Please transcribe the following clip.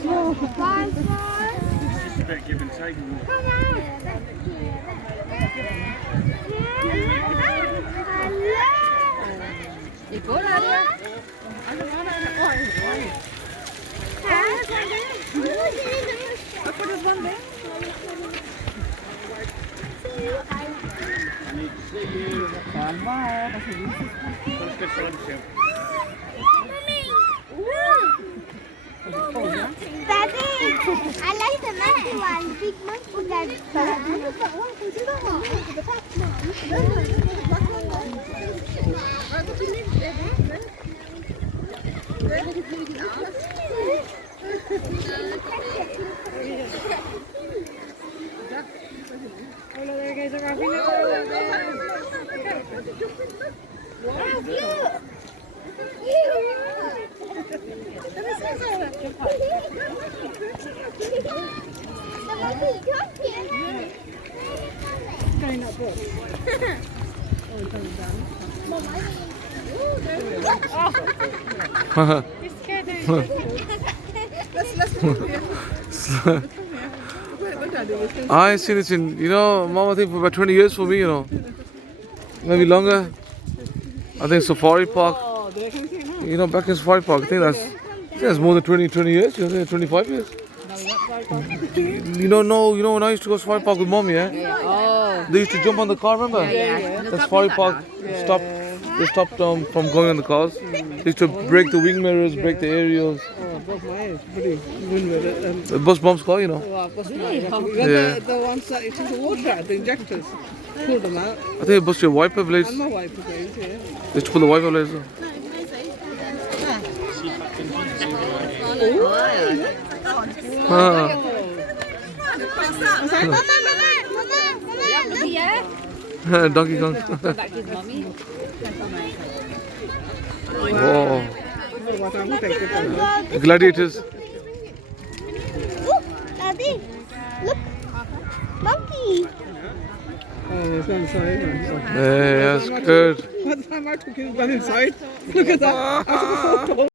slow. Just a bit give and take. Good fun too. Daddy, I like the monkey one, big monkey daddy. I seen it in, Mama, I think for about 20 years for me, maybe longer. I think Safari Park, back in Safari Park, I think that's more than 20 years, 25 years. No, when I used to go to Safari Park with Mommy, they used to jump on the car, remember? The Safari Park they stopped from going on the cars. They used to break the wing mirrors, break the aerials. The bus bombs car, The ones that you took the water out, the injectors, pull them out. I think it bust your wiper blades. And my wiper blades, yeah. They used to pull the wiper blades. Donkey Kong. Wow. Gladiators. Daddy, look, monkey. Oh, it's inside. Yeah, that's good. By the time I took it, it was inside. Look at that. I took a photo.